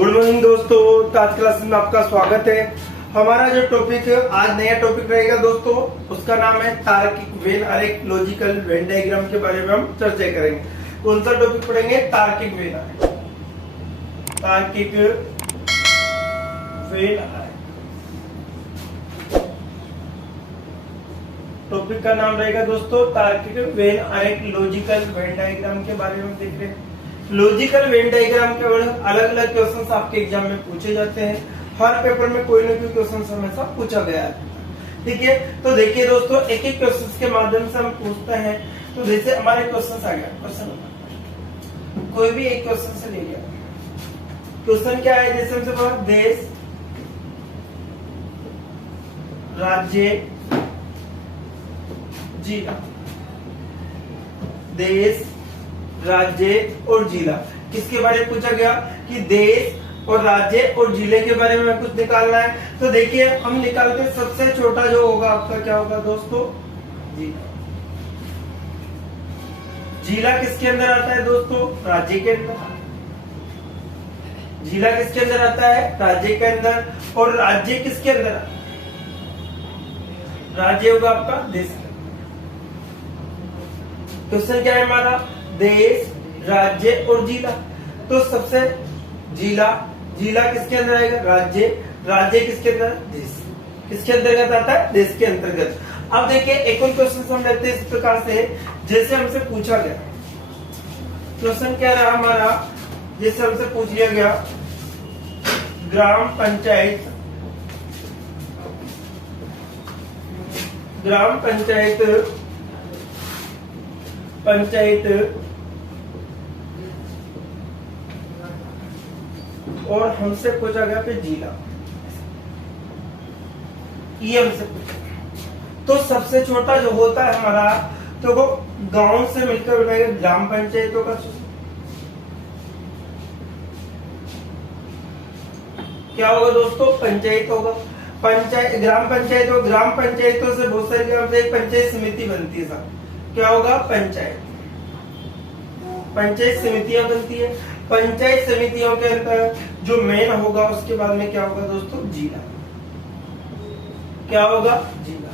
Good morning दोस्तों, तो आज क्लास में आपका स्वागत है। हमारा जो टॉपिक आज नया टॉपिक रहेगा दोस्तों, उसका नाम है तार्किक वेन आरेख, लॉजिकल वेन डायग्राम के बारे में हम चर्चा करेंगे। कौन सा टॉपिक पढ़ेंगे? तार्किक वेन आरेख। तार्किक वेन आरेख टॉपिक का नाम रहेगा दोस्तों तार्किक वेन आरेख, लॉजिकल वेन डायग्राम के बारे में देख रहे हैं। लॉजिकल वेन डायग्राम के अलग अलग क्वेश्चंस आपके एग्जाम में पूछे जाते हैं। हर पेपर में कोई ना कोई क्वेश्चन हमेशा पूछा गया है, ठीक है। तो देखिए दोस्तों, एक एक क्वेश्चन के माध्यम से हम पूछते हैं। तो जैसे हमारे क्वेश्चन आ गया, क्वेश्चन कोई भी एक क्वेश्चन से ले लिया। क्वेश्चन क्या है? जैसे हमसे बोला देश, राज्य, जिला। देश, राज्य और जिला, किसके बारे में पूछा गया कि देश और राज्य और जिले के बारे में कुछ निकालना है। तो देखिए हम निकालते हैं, सबसे छोटा जो होगा आपका क्या होगा दोस्तों? जिला। जिला किसके अंदर आता है दोस्तों? राज्य के अंदर। जिला किसके अंदर आता है? राज्य के अंदर। और राज्य किसके अंदर? राज्य होगा आपका देश के अंदर। क्वेश्चन क्या है हमारा? देश, राज्य और जिला। तो सबसे जिला, जिला किसके अंदर आएगा? राज्य। राज्य किसके अंदर? देश। किसके अंतर्गत आता है? देश के अंतर्गत। अब देखिए एक और क्वेश्चन हम लेते हैं इस प्रकार से, जैसे हमसे पूछा गया। क्वेश्चन क्या रहा हमारा? जैसे हमसे पूछ लिया गया ग्राम पंचायत, ग्राम पंचायत, पंचायत और हमसे पूछा गया फिर जिला, ये हमसे पूछा। तो सबसे छोटा जो होता है हमारा, तो वो गांव से मिलकर बनाएगा ग्राम पंचायतों का। क्या होगा दोस्तों? पंचायत होगा। पंचायत, ग्राम पंचायत हो, ग्राम पंचायतों से बहुत सारी ग्राम से पंचायत समिति बनती है साहब। क्या होगा? पंचायत। पंचायत समितियां बनती है। पंचायत समितियों के अंदर जो मेन होगा, उसके बाद में क्या होगा दोस्तों? जिला। क्या होगा? जिला।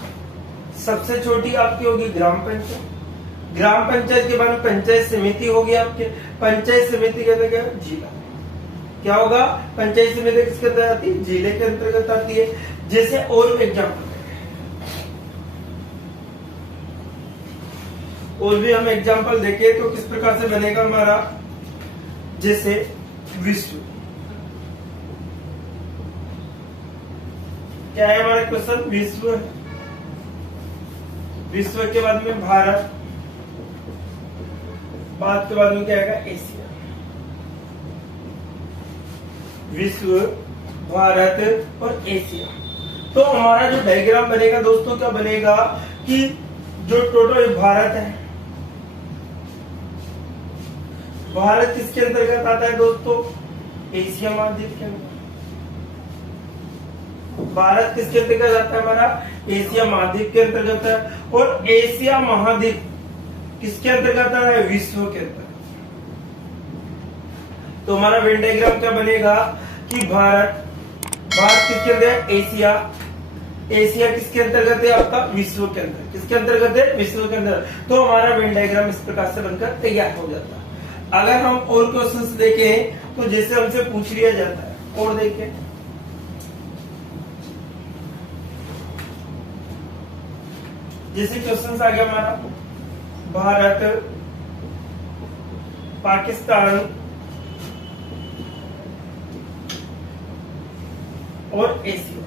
सबसे छोटी आपकी होगी ग्राम पंचायत। ग्राम पंचायत के बाद में पंचायत समिति होगी आपके। पंचायत समिति के अंदर क्या? जिला। क्या होगा? पंचायत समिति किसके अंदर आती है? जिले के अंतर्गत आती है। जैसे और एग्जाम्पल, और भी हम एग्जाम्पल देखें तो किस प्रकार से बनेगा हमारा। जैसे विश्व, क्या है हमारा क्वेश्चन? विश्व। विश्व के बाद में भारत, बाद के बाद में क्या आएगा? एशिया। विश्व, भारत और एशिया। तो हमारा जो डायग्राम बनेगा दोस्तों, क्या बनेगा कि जो टोटल भारत है, भारत किसके अंतर्गत आता है दोस्तों? एशिया महाद्वीप के अंदर। भारत किसके अंतर्गत आता है हमारा? एशिया महाद्वीप के अंतर्गत है। और एशिया महाद्वीप किसके अंतर्गत आता है? विश्व के अंतर्गत। तो हमारा वेन डायग्राम क्या बनेगा कि भारत, भारत किसके अंदर है? एशिया। एशिया किसके अंतर्गत है आपका? विश्व के अंदर। किसके अंतर्गत है? विश्व के अंदर। तो हमारा वेन डायग्राम इस प्रकार से बनकर तैयार हो जाता है। अगर हम और क्वेश्चंस देखें तो जैसे हमसे पूछ लिया जाता है, और देखें जैसे क्वेश्चंस आ गया हमारा भारत, पाकिस्तान और एशिया,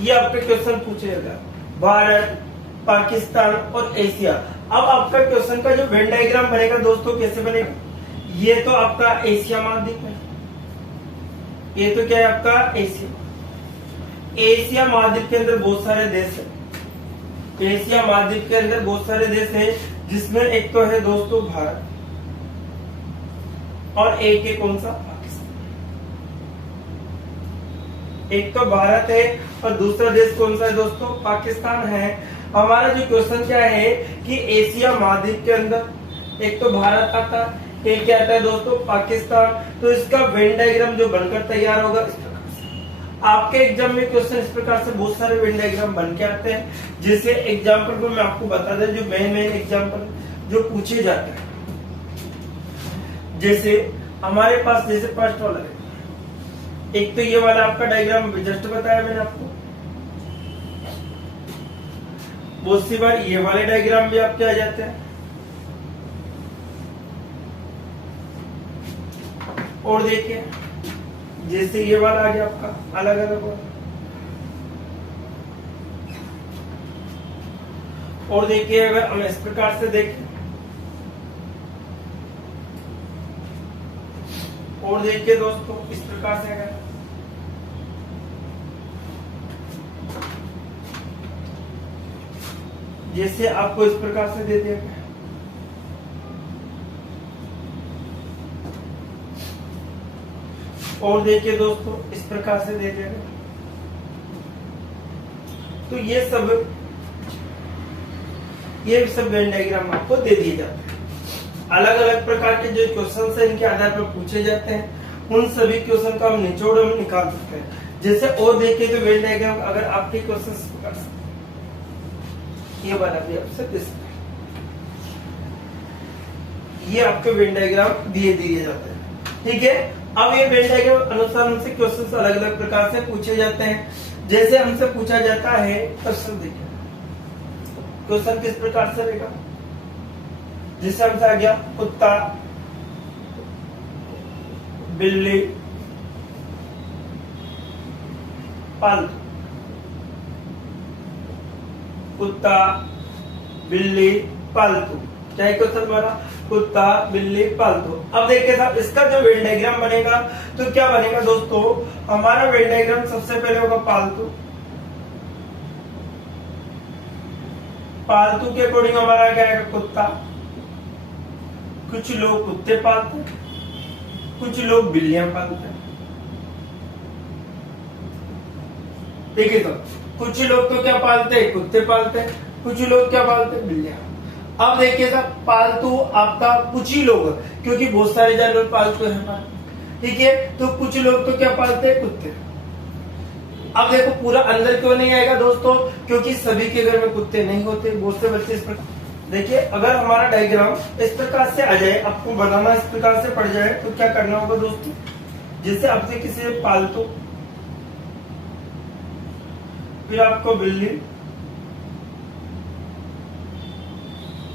ये आपके क्वेश्चन पूछे जाएगा। भारत, पाकिस्तान और एशिया। अब आपका क्वेश्चन का जो वेन डायग्राम बनेगा दोस्तों, कैसे बनेगा? ये तो आपका एशिया महाद्वीप है। ये तो क्या है आपका? एशिया। एशिया महाद्वीप के अंदर बहुत सारे देश है। एशिया महाद्वीप के अंदर बहुत सारे देश है, जिसमें एक तो है दोस्तों भारत, और एक है कौन सा? पाकिस्तान। एक तो भारत है और दूसरा देश कौन सा है दोस्तों? पाकिस्तान है। हमारा जो क्वेश्चन क्या है कि एशिया महाद्वीप के अंदर एक तो भारत आता है, ये क्या आता है दोस्तों, पाकिस्तान। तो इसका वेन डायग्राम जो बनकर तैयार होगा इस प्रकार से। आपके एग्जाम में क्वेश्चन इस प्रकार से बहुत सारे वेन डायग्राम बन के आते हैं, जैसे एग्जाम्पल को मैं आपको बता दें, जो मेन एग्जाम्पल जो पूछे जाते हैं। जैसे हमारे पास जैसे फर्स्ट वाला है, एक तो ये वाला आपका डायग्राम जस्ट बताया मैंने आपको। बहुत सी बार ये वाले डायग्राम भी आपके आ जाते हैं। और देखिए जैसे ये वाला आ गया आपका अलग अलग वाला। और देखिए अगर हम इस प्रकार से देखें, और देखिए दोस्तों इस प्रकार से अगर जैसे आपको इस प्रकार से दे दिया गया, और देखिए दोस्तों इस प्रकार से दे दिया गया। तो ये सब वेन डायग्राम आपको दे दिए जाते हैं। अलग अलग प्रकार के जो क्वेश्चन है इनके आधार पर पूछे जाते हैं, उन सभी क्वेश्चन का हम निचोड़ हम निकाल सकते हैं। जैसे और देखिए तो वेन डायग्राम अगर आपके क्वेश्चन ये वाला भी आपसे दे सकते हैं, ये आपके वेन डायग्राम दिए जाते हैं। ठीक है, अब ये वेन डायग्राम अनुसार हमसे क्वेश्चन अलग अलग प्रकार से पूछे जाते हैं। जैसे हमसे पूछा जाता है क्वेश्चन, देखिए क्वेश्चन किस प्रकार से रहेगा। जैसे हमसे आ गया कुत्ता, बिल्ली, पालतू, कुत्ता, बिल्ली, पालतू। क्या है क्वेश्चन हमारा, कुत्ता, बिल्ली, पालतू। अब देखिए साहब इसका जो वेन डायग्राम बनेगा तो क्या बनेगा दोस्तों, हमारा वेन डायग्राम सबसे पहले होगा पालतू। पालतू के अकॉर्डिंग हमारा क्या आएगा, कुत्ता। कुछ लोग कुत्ते पालते हैं, कुछ लोग बिल्लियां पालते हैं। देखिए तो कुछ लोग तो क्या पालते हैं, कुत्ते पालते हैं, कुछ लोग क्या पालते हैं, बिल्लियां। अब देखिए साहब पालतू आपका कुछ ही लोग, क्योंकि बहुत सारे जानवर पालतू हैं, ठीक है। तो कुछ लोग तो क्या पालते हैं, कुत्ते। अब देखो पूरा अंदर क्यों नहीं आएगा दोस्तों, क्योंकि सभी के घर में कुत्ते नहीं होते, बहुत से बच्चे इस प्रकार। देखिए अगर हमारा डायग्राम इस प्रकार से आ जाए, आपको बनाना इस प्रकार से पड़ जाए, तो क्या करना होगा दोस्तों, जैसे आपसे किसी पालतू, फिर आपको बिल्ली,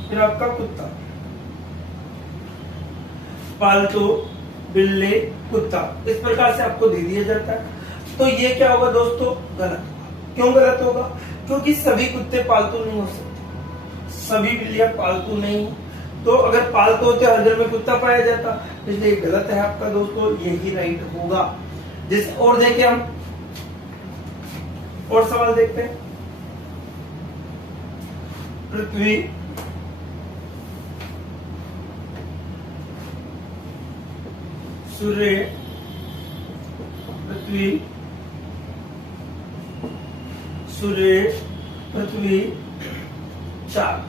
फिर आपका कुत्ता, पालतू, बिल्ली, कुत्ता, इस प्रकार से आपको दे दिया जाता है। तो ये क्या होगा दोस्तों, गलत होगा। क्यों गलत होगा, क्योंकि सभी कुत्ते पालतू नहीं हो सकते, सभी बिल्लियां पालतू नहीं। तो अगर पालतू होते हर घर में कुत्ता पाया जाता, इसलिए गलत है आपका दोस्तों, यही राइट होगा। जैसे और देखिए हम और सवाल देखते हैं। पृथ्वी, सूर्य, पृथ्वी, सूर्य, पृथ्वी, चांद।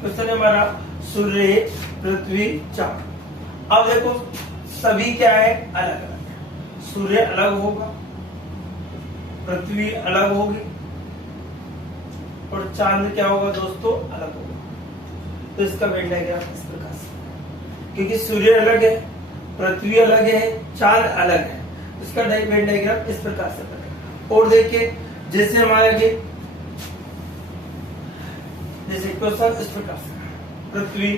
क्वेश्चन है हमारा सूर्य, पृथ्वी, चांद। अब देखो सभी क्या है, अलग अलग। सूर्य अलग होगा, पृथ्वी अलग होगी, और चांद क्या होगा दोस्तों, अलग होगा। तो इसका वेन डायग्राम इस प्रकार से, क्योंकि सूर्य अलग है, पृथ्वी अलग है, चांद अलग है, इसका वेन डायग्राम इस प्रकार से बनेगा। और देखिए जैसे हमारे आगे जैसे क्वेश्चन इस प्रकार से, पृथ्वी,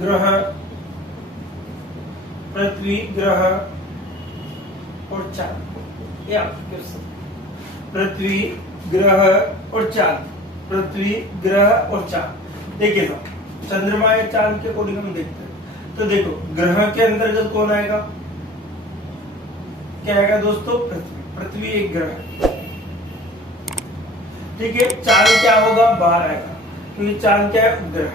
ग्रह, पृथ्वी, ग्रह और चांद। ये आपका क्वेश्चन, पृथ्वी, ग्रह और चांद, पृथ्वी, ग्रह और चांद। देखिए ना चंद्रमा या चांद के अकॉर्डिंग हम देखते हैं, तो देखो ग्रह के अंतर्गत कौन आएगा, क्या आएगा दोस्तों, पृथ्वी। पृथ्वी एक ग्रह है, ठीक है। चांद क्या होगा, बाहर आएगा, क्योंकि चांद क्या है, उपग्रह।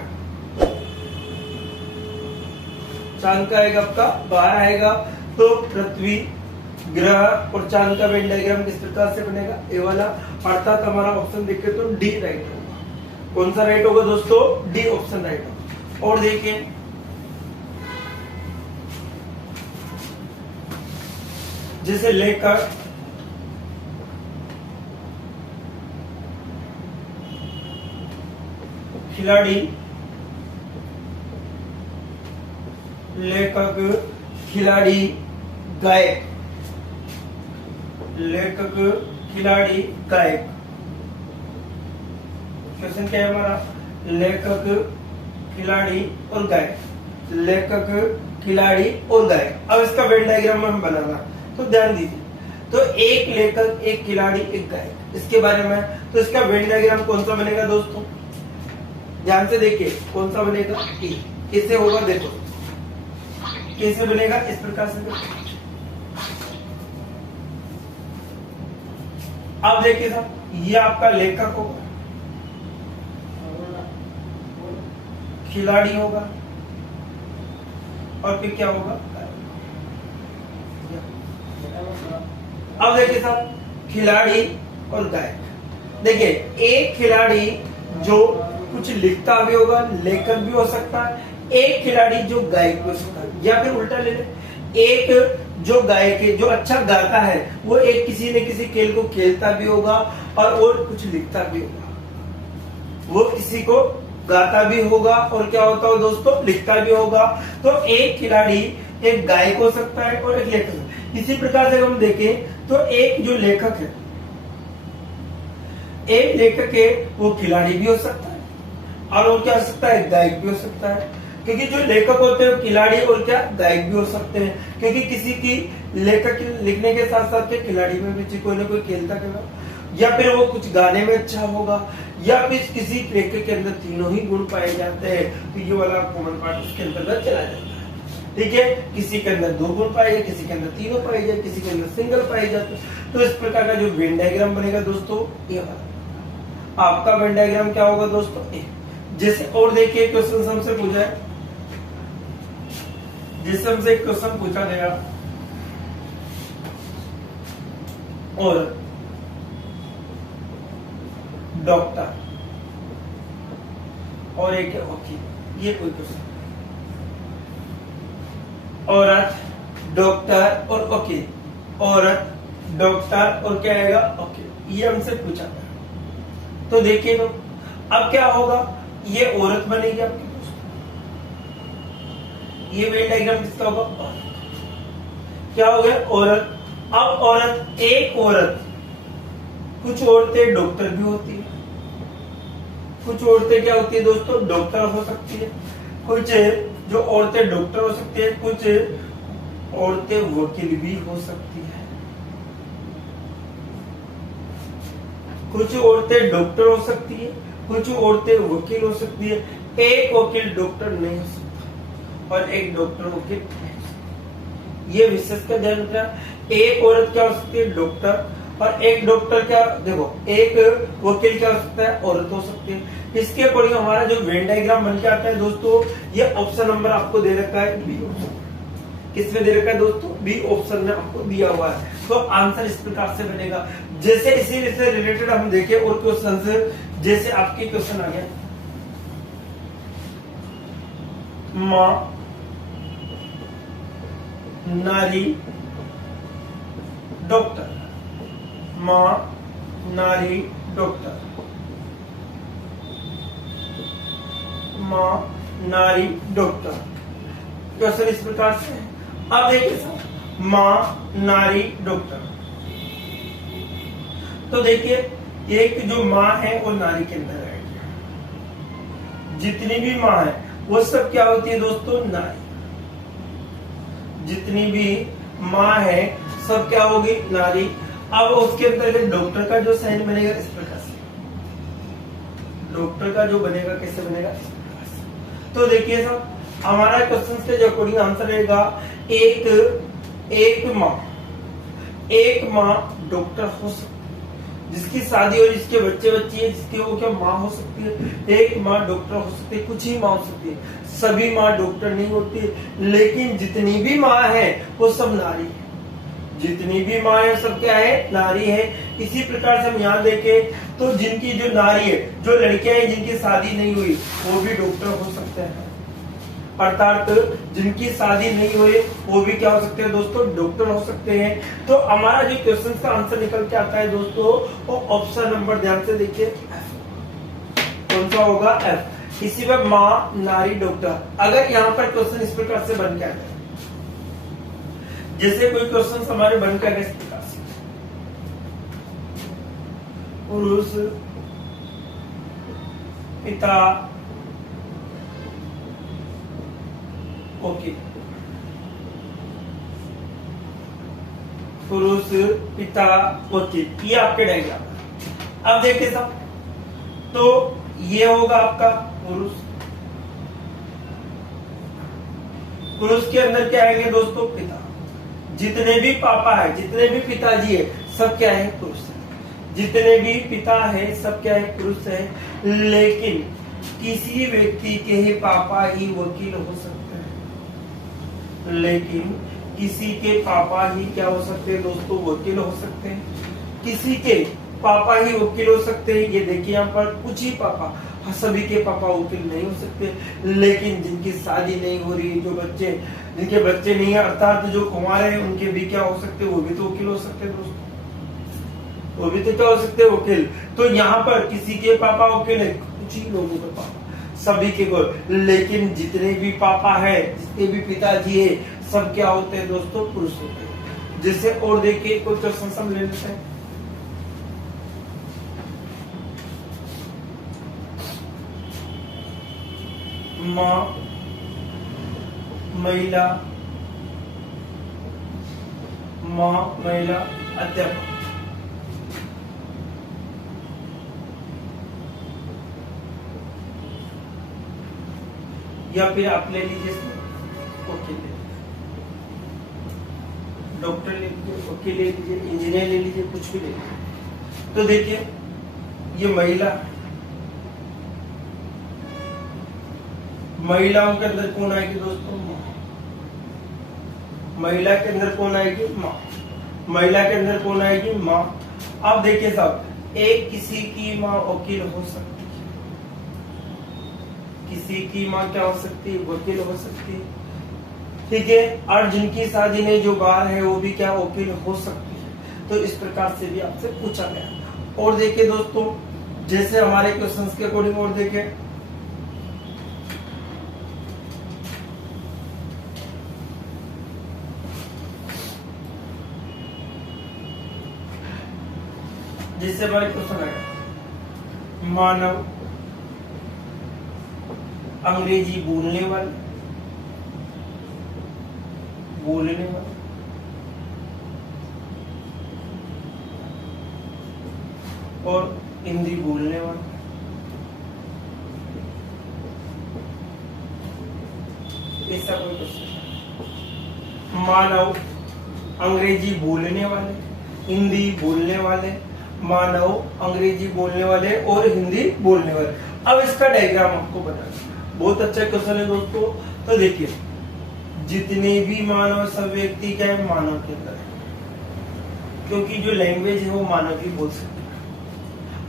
चांद का आएगा आपका बाहर आएगा, तो पृथ्वी, ग्रह और चांद का वेन डायग्राम किस प्रकार से बनेगा, ए वाला, अर्थात हमारा ऑप्शन देखिए तो डी राइट होगा। कौन सा राइट होगा दोस्तों, डी ऑप्शन राइट होगा। और देखिए जैसे लेकर खिलाड़ी, लेखक, खिलाड़ी, गायक, लेखक, खिलाड़ी, गायक। क्वेश्चन क्या है हमारा, लेखक, खिलाड़ी और गायक, लेखक, खिलाड़ी और गायक। अब इसका वेन डायग्राम हम बनाना, तो ध्यान दीजिए। तो एक लेखक, एक खिलाड़ी, एक गायक, इसके बारे में, तो इसका वेन डायग्राम कौन सा बनेगा दोस्तों, ध्यान से देखिए कौन सा बनेगा, कैसे होगा देखो, कैसे बनेगा, इस प्रकार से। अब देखिए साहब, ये आपका लेखक होगा, खिलाड़ी होगा और फिर क्या होगा, अब देखिए साहब, खिलाड़ी और गायक। देखिए एक खिलाड़ी जो कुछ लिखता भी होगा, लेखक भी हो सकता है, एक खिलाड़ी जो गायक भी हो सकता है, या फिर उल्टा ले ले, एक जो गायक है, जो अच्छा गाता है, वो एक किसी न किसी खेल को खेलता भी होगा और कुछ लिखता भी होगा, वो किसी को गाता भी होगा और क्या होता है दोस्तों, लिखता भी होगा। तो एक खिलाड़ी एक गायक हो सकता है और एक लेखक। इसी प्रकार से हम देखें तो एक जो लेखक है, एक लेखक है, वो खिलाड़ी भी हो सकता है और वो क्या हो सकता है, गायक भी हो सकता है। क्योंकि जो लेखक होते हैं खिलाड़ी और क्या गायक भी हो सकते हैं, क्योंकि किसी की लेखक लिखने के साथ साथ खिलाड़ी में भी कोई ना कोई खेलता होगा, या फिर वो कुछ गाने में अच्छा होगा, या फिर किसी लेखक के अंदर तीनों ही गुण पाए जाते हैं, तो ये वाला कॉमन पार्ट उसके अंतर्गत चला जाता है। ठीक है, किसी के अंदर 2 गुण पाए जाए, किसी के अंदर 3 पाए जाए, किसी के अंदर सिंगल पाए जाते। तो इस प्रकार का जो वेन डायग्राम बनेगा दोस्तों, ये वाला आपका वेन डायग्राम क्या होगा दोस्तों, जैसे। और देखिए क्वेश्चन हमसे पूछा है, जैसे हमसे एक क्वेश्चन पूछा गया, और डॉक्टर और एक वकील, ये कोई क्वेश्चन, औरत, डॉक्टर और वकील, औरत, डॉक्टर और क्या आएगा, वकील, ये हमसे पूछा गया। तो देखिए तो अब क्या होगा, ये औरत बनेगी आपकी दोस्त, ये वेन डायग्राम किसका होगा, औरत। क्या हो गया, औरत। अब औरत, एक औरत, कुछ औरतें डॉक्टर भी होती है, कुछ औरतें क्या होती है दोस्तों, डॉक्टर हो सकती है, कुछ जो औरतें डॉक्टर हो सकती है, कुछ औरतें वकील भी हो सकती है, कुछ औरतें डॉक्टर हो सकती है, कुछ औरतें वकील हो सकती है, एक वकील डॉक्टर नहीं हो सकता और एक डॉक्टर वकील नहीं हो सकता। ये विशेष का ध्यान रखना। एक औरत क्या हो सकती है, डॉक्टर, और एक डॉक्टर क्या, देखो एक वकील क्या हो सकता है, औरत हो सकती है। इसके अकॉर्डिंग हमारा जो वेन डायग्राम बन के आता है दोस्तों, ये ऑप्शन नंबर आपको दे रखा है बी ऑप्शन। किसमें दे रखा है दोस्तों, बी ऑप्शन में आपको दिया हुआ है। तो आंसर इस प्रकार से बनेगा। जैसे इसी से रिलेटेड हम देखें और क्वेश्चन से, जैसे आपके क्वेश्चन आ गया, माँ, नारी, डॉक्टर, माँ, नारी, डॉक्टर, माँ, नारी, डॉक्टर। क्वेश्चन इस प्रकार से है। अब देखिए सर, माँ, नारी, डॉक्टर, तो देखिए एक जो माँ है वो नारी के अंदर है, जितनी भी माँ है वो सब क्या होती है दोस्तों, नारी। जितनी भी माँ है सब क्या होगी, नारी। अब उसके अंदर डॉक्टर का जो साइन बनेगा इस प्रकार से, डॉक्टर का जो बनेगा कैसे बनेगा, इस प्रकार से। तो देखिए साहब, हमारा क्वेश्चन के जो अकॉर्डिंग आंसर रहेगा, एक माँ डॉक्टर हो सकती है, जिसकी शादी और जिसके बच्चे बच्ची है, जिसकी वो क्या माँ हो सकती है। एक माँ डॉक्टर हो सकती है, कुछ ही माँ हो सकती है, सभी माँ डॉक्टर नहीं होती। लेकिन जितनी भी माँ है वो सब नारी है, जितनी भी माँ है सब क्या है, नारी है। इसी प्रकार से हम यहाँ देखें तो जिनकी जो नारी है, जो लड़कियां हैं जिनकी शादी नहीं हुई, वो भी डॉक्टर हो सकते हैं। अर्थात जिनकी शादी नहीं हुई वो भी क्या हो सकते हैं दोस्तों, डॉक्टर हो सकते हैं। तो हमारा जो क्वेश्चन का आंसर निकल के आता है दोस्तों, वो ऑप्शन नंबर ध्यान से देखिए, कौन सा होगा, एफ। इसी में माँ, नारी, डॉक्टर। अगर यहाँ पर क्वेश्चन इस प्रकार से बन के आता है, जैसे कोई क्वेश्चन हमारे बन के आ गए इस प्रकार से, पुरुष पिता ओके, पुरुष पिता ओके, ये आपके डायग्राम। अब देखिए सब, तो ये होगा आपका पुरुष। पुरुष के अंदर क्या आएंगे दोस्तों, पिता। जितने भी पापा है, जितने भी पिताजी है, सब क्या है, पुरुष है। जितने भी पिता है सब क्या है, पुरुष है। लेकिन किसी व्यक्ति के ही पापा ही वकील हो सकते हैं। लेकिन किसी के पापा ही क्या हो सकते हैं दोस्तों, वकील हो सकते हैं। किसी के पापा ही वकील हो सकते हैं। ये देखिए यहाँ पर कुछ ही पापा, सभी के पापा वकील नहीं हो सकते। लेकिन जिनकी शादी नहीं हो रही, जो बच्चे, जिनके बच्चे नहीं है, अर्थात जो कुंवारे हैं, उनके भी क्या हो सकते हैं, वो भी तो वकील हो सकते हैं दोस्तों, वो भी तो क्या हो सकते हैं, वकील। तो यहाँ पर किसी के पापा वकील है, कुछ ही लोगों के पापा, सभी के को। लेकिन जितने भी पापा है, जितने भी पिताजी है, सब क्या होते हैं दोस्तों, पुरुष होते हैं। जिससे और देखिए कोई क्वेश्चन हम ले लेते हैं। माँ, महिला, माँ, महिला, अध्यापक। या फिर आप ले लीजिए ओके, डॉक्टर ले लीजिए, वकील ले लीजिए, इंजीनियर ले लीजिए, कुछ भी ले लीजिए। तो देखिए ये महिला, महिलाओं के अंदर कौन आएगी दोस्तों, माँ। महिला के अंदर कौन आएगी, माँ। महिला के अंदर कौन आएगी, माँ। अब देखिए साहब, एक किसी की माँ वकील हो सकती है, किसी की माँ क्या हो सकती है, वकील हो सकती है, ठीक है। और जिनकी शादी नहीं, जो बाहर है, वो भी क्या वकील हो सकती है। तो इस प्रकार से भी आपसे पूछा गया। और देखिए दोस्तों, जैसे हमारे क्वेश्चंस के अकॉर्डिंग और देखिए, जिससे हमारे क्वेश्चन आएगा, मानव अंग्रेजी बोलने वाले, और हिंदी बोलने वाले। ऐसा कोई क्वेश्चन, मानव अंग्रेजी बोलने वाले, हिंदी बोलने वाले, मानव अंग्रेजी बोलने वाले और हिंदी बोलने वाले। अब इसका डायग्राम आपको बनाना, बहुत अच्छा क्वेश्चन है दोस्तों। तो देखिए, जितने भी मानव, सब व्यक्ति क्या है, मानव के अंदर है, क्योंकि जो लैंग्वेज है वो मानव ही बोल सकते हैं।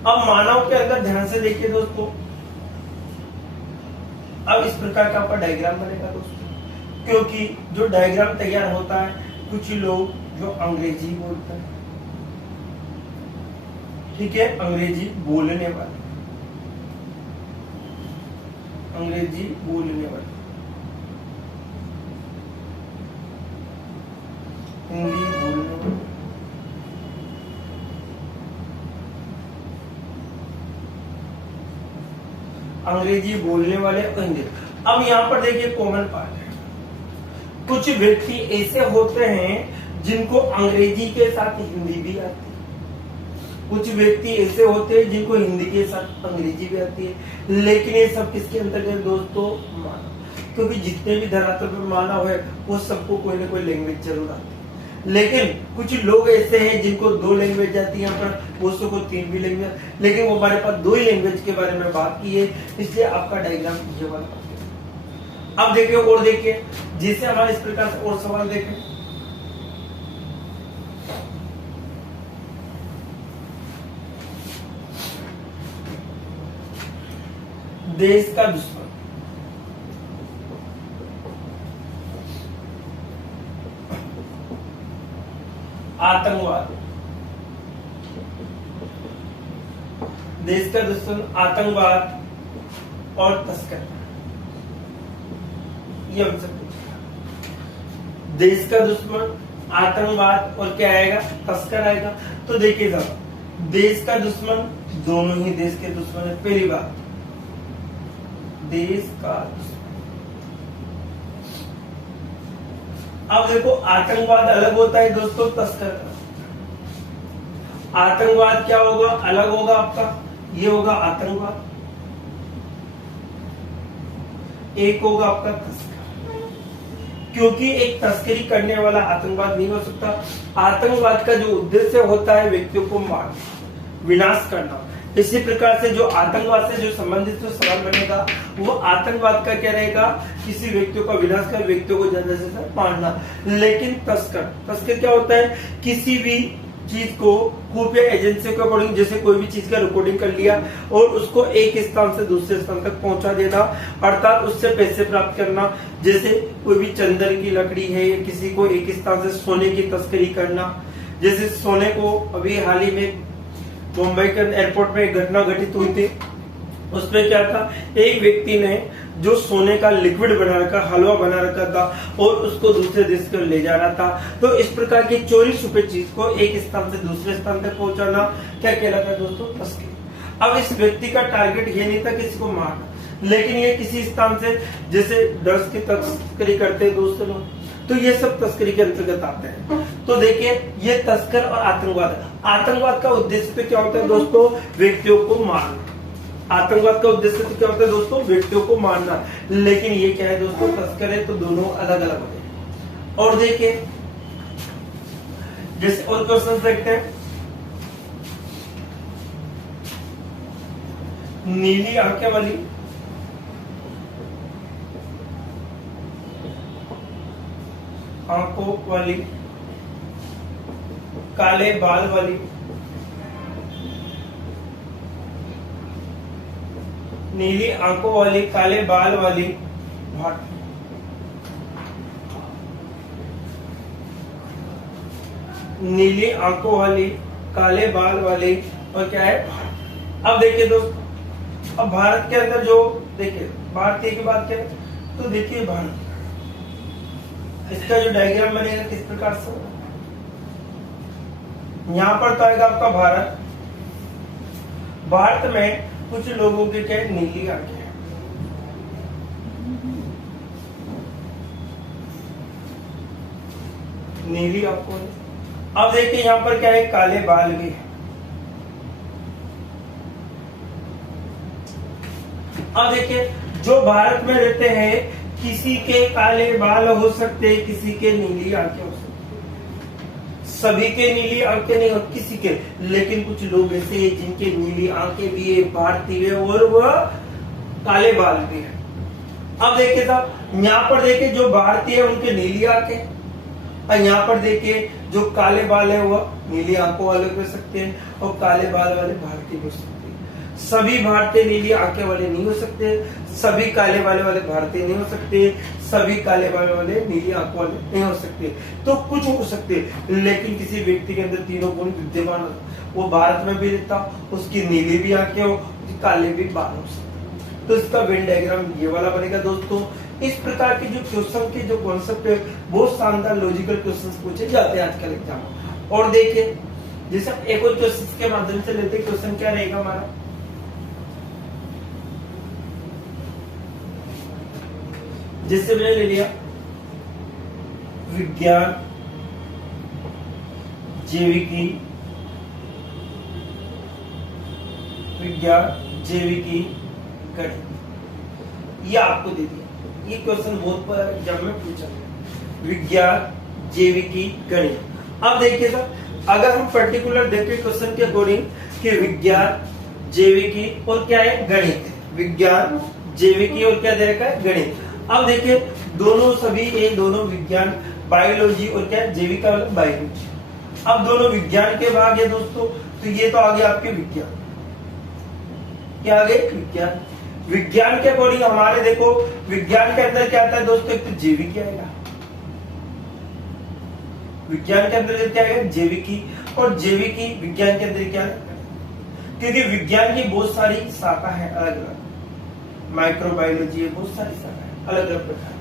अब मानव के अंदर ध्यान से देखिए दोस्तों, अब इस प्रकार का आपका डायग्राम बनेगा दोस्तों, क्योंकि जो डायग्राम तैयार होता है, कुछ लोग जो अंग्रेजी बोलते हैं, ठीक है, अंग्रेजी बोलने वाले, अंग्रेजी बोलने वाले, हिंदी बोलने वाले, अंग्रेजी बोलने वाले और हिंदी। अब यहाँ पर देखिए कॉमन पार्ट है, कुछ व्यक्ति ऐसे होते हैं जिनको अंग्रेजी के साथ हिंदी भी आती है, कुछ व्यक्ति ऐसे होते हैं जिनको हिंदी के साथ अंग्रेजी भी आती है। लेकिन ये सब किसके अंतर्गत दोस्तों, मानव। क्योंकि जितने भी धरातल पर मानव है, वो सबको कोई ना कोई लैंग्वेज जरूर आती है। लेकिन कुछ लोग ऐसे हैं जिनको 2 लैंग्वेज आती है, यहाँ पर दोस्तों को 3 भी लैंग्वेज, लेकिन वो हमारे पास 2 ही लैंग्वेज के बारे में बात की है, इसलिए आपका डायग्राम ये वाला। अब देखिए और देखिए, जिससे हमारे इस प्रकार से और सवाल देखें, देश का दुश्मन, आतंकवाद, देश का दुश्मन, आतंकवाद और तस्कर, ये हमसे पूछा। देश का दुश्मन, आतंकवाद और क्या आएगा, तस्कर आएगा। तो देखिए साहब, देश का दुश्मन, दोनों ही देश के दुश्मन है। पहली बात, देश का दुश्मन। अब देखो, आतंकवाद अलग होता है दोस्तों तस्कर का। आतंकवाद क्या होगा, अलग होगा आपका, ये होगा आतंकवाद, एक होगा आपका तस्कर। क्योंकि एक तस्करी करने वाला आतंकवाद नहीं हो सकता। आतंकवाद का जो उद्देश्य होता है व्यक्तियों को मारना, विनाश करना। इसी प्रकार से जो आतंकवाद से जो संबंधित जो सवाल बनेगा वो आतंकवाद का क्या रहेगा, किसी व्यक्तियों का विनाश कर, व्यक्तियों को ज्यादा से ज्यादा मारना। लेकिन तस्कर क्या होता है, किसी भी चीज को खुफिया एजेंसी के अकॉर्डिंग, जैसे कोई भी चीज का रिकॉर्डिंग कर लिया और उसको एक स्थान से दूसरे स्थान तक पहुंचा देना, अर्थात उससे पैसे प्राप्त करना। जैसे कोई भी चंदन की लकड़ी है, या किसी को एक स्थान से सोने की तस्करी करना। जैसे सोने को अभी हाल ही में मुंबई के एयरपोर्ट में एक घटना घटित हुई थी। उसमें क्या था, एक व्यक्ति ने जो सोने का लिक्विड बना रखा, हलवा बना रखा था और उसको दूसरे देश को ले जा रहा था। तो इस प्रकार की चोरी छुपे चीज को एक स्थान से दूसरे स्थान तक पहुंचाना क्या कहलाता है दोस्तों, तस्करी। अब इस व्यक्ति का टारगेट ये नहीं था किसी को मारना, लेकिन ये किसी स्थान से, जैसे ड्रग्स की तस्करी करते हैं दोस्तों लोग, तो ये सब तस्करी के अंतर्गत आते हैं। तो देखिए, ये तस्कर और आतंकवाद। आतंकवाद का उद्देश्य तो क्या होता है दोस्तों, व्यक्तियों को मारना। आतंकवाद का उद्देश्य तो क्या होता है दोस्तों, व्यक्तियों को मारना। लेकिन ये क्या है दोस्तों, तस्कर है, तो दोनों अलग अलग होते हैं। और देखिए, जैसे और क्वेश्चन देखते हैं, नीली आंखें वाली, आंखों वाली, काले बाल वाली, नीली आंखों वाली, काले बाल वाली भारत, नीली आंखों वाली, काले बाल वाली और क्या है, भारत। अब देखिए दोस्तों, अब भारत के अंदर जो देखिए भारतीय की बात करें तो देखिए भारत, इसका जो डायग्राम बनेगा किस प्रकार से, यहां पर तो आएगा आपका भारत। भारत में कुछ लोगों के क्या नीली आंखें हैं, नीली आंखों। अब देखिए यहां पर क्या है, काले बाल भी है। अब देखिए, जो भारत में रहते हैं किसी के काले बाल हो सकते हैं, किसी के नीली आंखें हो सकती है। सभी के नीली आंखें नहीं हो, किसी के, लेकिन कुछ लोग ऐसे हैं जिनके नीली आंखें भी है, भारतीय और वह काले बाल भी है। अब देखिए साहब, यहाँ पर देखिए जो भारतीय है उनके नीली आंखें, और यहाँ पर देखिए जो काले बाल है वह नीली आंखों वाले हो सकते हैं और काले बाल वाले भारतीय हो सकते हैं। सभी भारतीय नीली आंखें वाले नहीं हो सकते, सभी काले बाल वाले भारतीय नहीं हो सकते, सभी काले बाल वाले नीली आंखों वाले नहीं हो सकते। तो कुछ हो सकते, लेकिन किसी व्यक्ति के अंदर तीनों गुण विद्यमान हो, वो भारत में भी रहता, उसकी नीली भी आंखें हो, काले भी बाल हो सकते। तो इसका वेन डायग्राम ये वाला बनेगा दोस्तों। इस प्रकार के जो क्वेश्चन के जो कॉन्सेप्ट है, बहुत शानदार लॉजिकल क्वेश्चन पूछे जाते हैं आजकल एग्जाम में। और देखिए, जैसे एक और क्वेश्चन के माध्यम से लेते, क्वेश्चन क्या रहेगा हमारा, जिससे मैंने ले लिया विज्ञान, जैविकी, विज्ञान, जैविकी, गणित, ये आपको दे दिया। ये क्वेश्चन बहुत बार एग्जाम में पूछा गया, विज्ञान, जैविकी, गणित। अब देखिए सर, अगर हम पर्टिकुलर देखें क्वेश्चन के अकॉर्डिंग कि विज्ञान, जैविकी और क्या है, गणित। विज्ञान, जैविकी और क्या दे रखा है, गणित। अब देखिए, दोनों सभी ये दोनों विज्ञान, बायोलॉजी और क्या जैविका वाला बायोलॉजी। अब दोनों विज्ञान के भाग है दोस्तों, तो ये तो आ गया आपके विज्ञान, क्या आ गए, विज्ञान। विज्ञान के अकॉर्डिंग हमारे देखो, विज्ञान के अंदर क्या आता है दोस्तों, एक तो जैविकी आएगा, विज्ञान के अंदर क्या आएगा, जैविकी। और जैविकी विज्ञान के अंदर क्या है, क्योंकि विज्ञान की बहुत सारी शाखा है, अलग अलग माइक्रोबायोलॉजी है, बहुत सारी शाखा है अलग अलग प्रकार।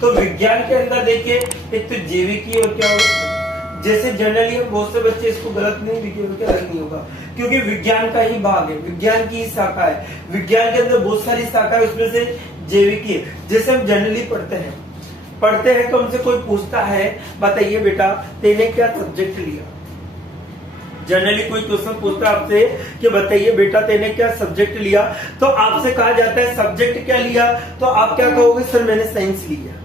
तो विज्ञान के अंदर देखिए एक तो जैविकी और क्या होगा, जैसे जनरली बहुत से बच्चे इसको गलत नहीं नहीं होगा, क्योंकि विज्ञान का ही भाग है, विज्ञान की ही शाखा है, विज्ञान के अंदर बहुत सारी शाखा है, उसमें से जैविकी है। जैसे हम जनरली पढ़ते हैं तो हमसे कोई पूछता है बताइए बेटा तेने क्या सब्जेक्ट लिया, जनरली कोई क्वेश्चन पूछता है आपसे कि बताइए बेटा तेने क्या सब्जेक्ट लिया, तो आपसे कहा जाता है सब्जेक्ट क्या लिया, तो आप क्या कहोगे, सर मैंने साइंस लिया।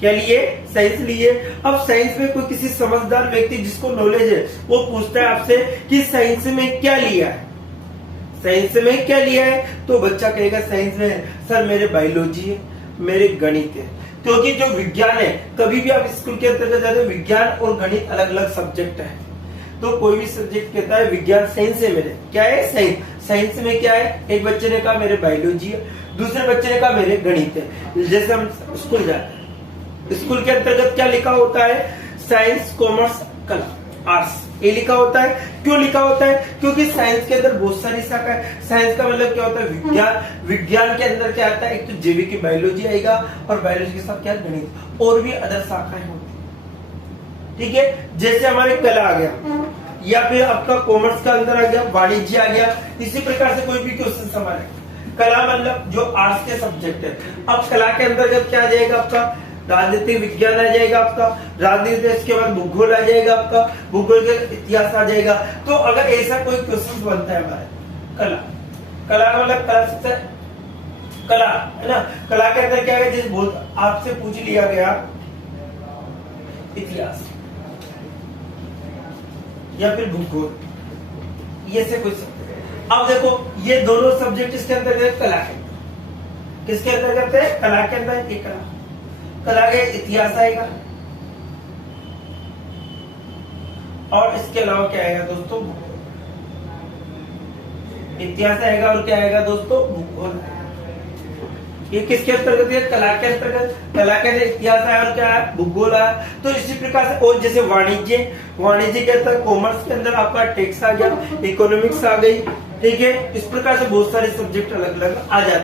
क्या लिए, साइंस लिए। अब साइंस में कोई किसी समझदार व्यक्ति जिसको नॉलेज है वो पूछता है आपसे कि साइंस में क्या लिया है, साइंस में क्या लिया है, तो बच्चा कहेगा साइंस में सर मेरे बायोलॉजी है, मेरे गणित है। क्योंकि जो विज्ञान है, कभी भी आप स्कूल के अंतर्गत जाते हो, विज्ञान और गणित अलग अलग सब्जेक्ट है। तो कोई भी सब्जेक्ट कहता है विज्ञान साइंस है मेरे, क्या है साइंस, साइंस में क्या है, एक बच्चे ने कहा मेरे बायोलॉजी है, दूसरे बच्चे ने कहा मेरे गणित है। जैसे हम स्कूल जाते हैं, स्कूल के अंतर्गत क्या लिखा होता है, साइंस कॉमर्स कला आर्ट्स, ये लिखा होता है। क्यों लिखा होता है, क्योंकि साइंस के अंदर बहुत सारी शाखा है। साइंस का मतलब क्या होता है, विज्ञान, विज्ञान के अंदर क्या आता है, एक तो जैविकी बायोलॉजी आएगा और बायोलॉजी के साथ क्या गणित, और भी अदर शाखाएं होती है, ठीक है। जैसे हमारे कला आ गया, या फिर आपका कॉमर्स का अंदर आ गया, वाणिज्य आ गया, इसी प्रकार से कोई भी क्वेश्चन हमारे कला मतलब जो आर्ट्स के सब्जेक्ट है। अब कला के अंतर्गत क्या आ जाएगा, आपका राजनीतिक विज्ञान आ जाएगा, आपका राजनीति, इसके बाद भूगोल आ जाएगा, आपका भूगोल का इतिहास आ जाएगा। तो अगर ऐसा कोई क्वेश्चन बनता है हमारे कला, कला मतलब कला से कला है ना, कला के अंदर क्या है, जैसे बहुत आपसे पूछ लिया गया इतिहास या फिर भूगोल, ये से कुछ। अब देखो ये दोनों सब्जेक्ट इसके अंतर्गत कला के, किसके अंतर्गत है, कला के अंदर। एक कला के इतिहास आएगा, और इसके अलावा क्या आएगा दोस्तों, इतिहास आएगा, और क्या आएगा दोस्तों, भूगोल। ये किसके अंतर्गत है, कला के अंतर्गत। कला के इतिहास आया और क्या है, भूगोल आया। तो इसी प्रकार से, और जैसे वाणिज्य, वाणिज्य के अंदर कॉमर्स के अंदर आपका टैक्स आ गया, इकोनॉमिक्स आ गई, ठीक है। इस प्रकार से बहुत सारे सब्जेक्ट अलग अलग आ जाते हैं।